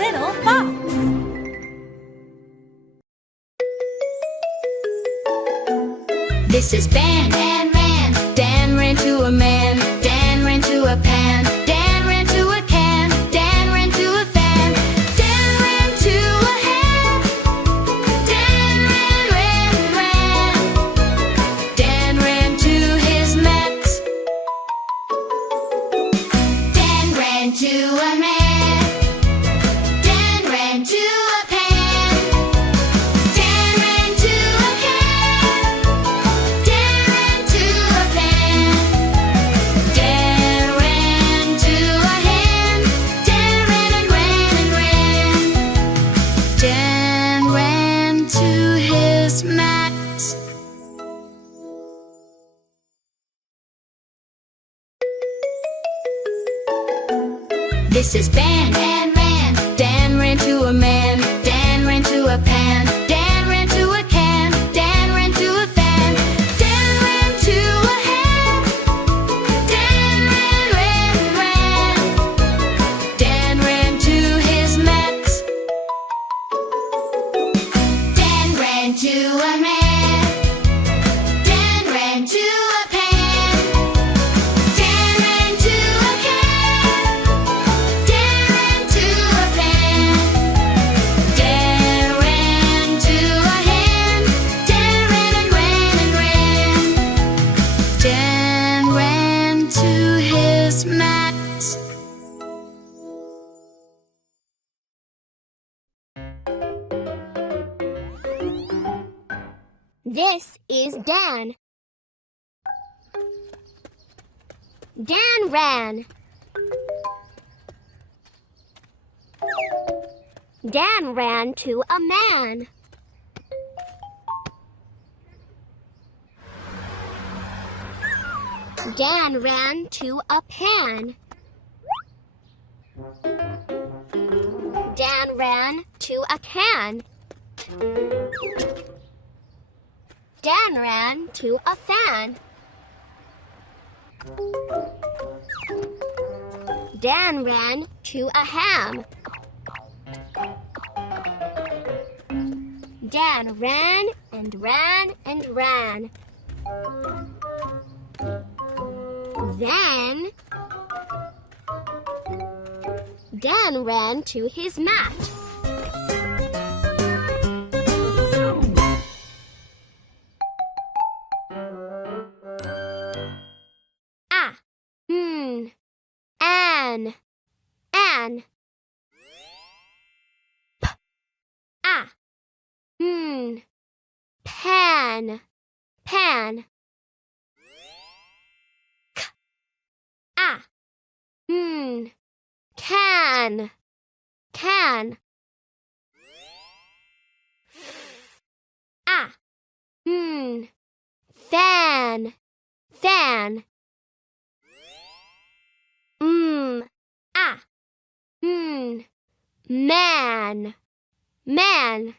little fox. This is Ben. Dan ran. Dan ran to a man. Dan ran to a pan. Dan ran to a can. Dan ran to a fan. Dan ran to a hen. Dan ran. Dan ran to his mat. Dan ran to a man. Dan ran to a pan. Dan ran to a can. Dan ran to a pan. Dan ran to a hen. Dan ran and ran and ran. Dan ran to his mat. This is Ben. Dan ran. Dan ran to a man. Dan ran to a pan. Dan ran to a can. Dan ran to a fan. Dan ran to a hen. Dan ran. Dan ran to his mat. Dan ran to a man. Dan ran to a pan. Dan ran to a can. Dan ran to a pan. Dan ran to a hen. Dan ran and ran and ran. Dan ran to his mat. This is Dan. Dan ran. Dan ran to a man. Dan ran to a pan. Dan ran to a can. Dan ran to a fan. Dan ran to a ham. Dan ran and ran and ran. Then Dan ran to his mat. An, an. Pan, pan. Can, can. Fan, fan. Man, man.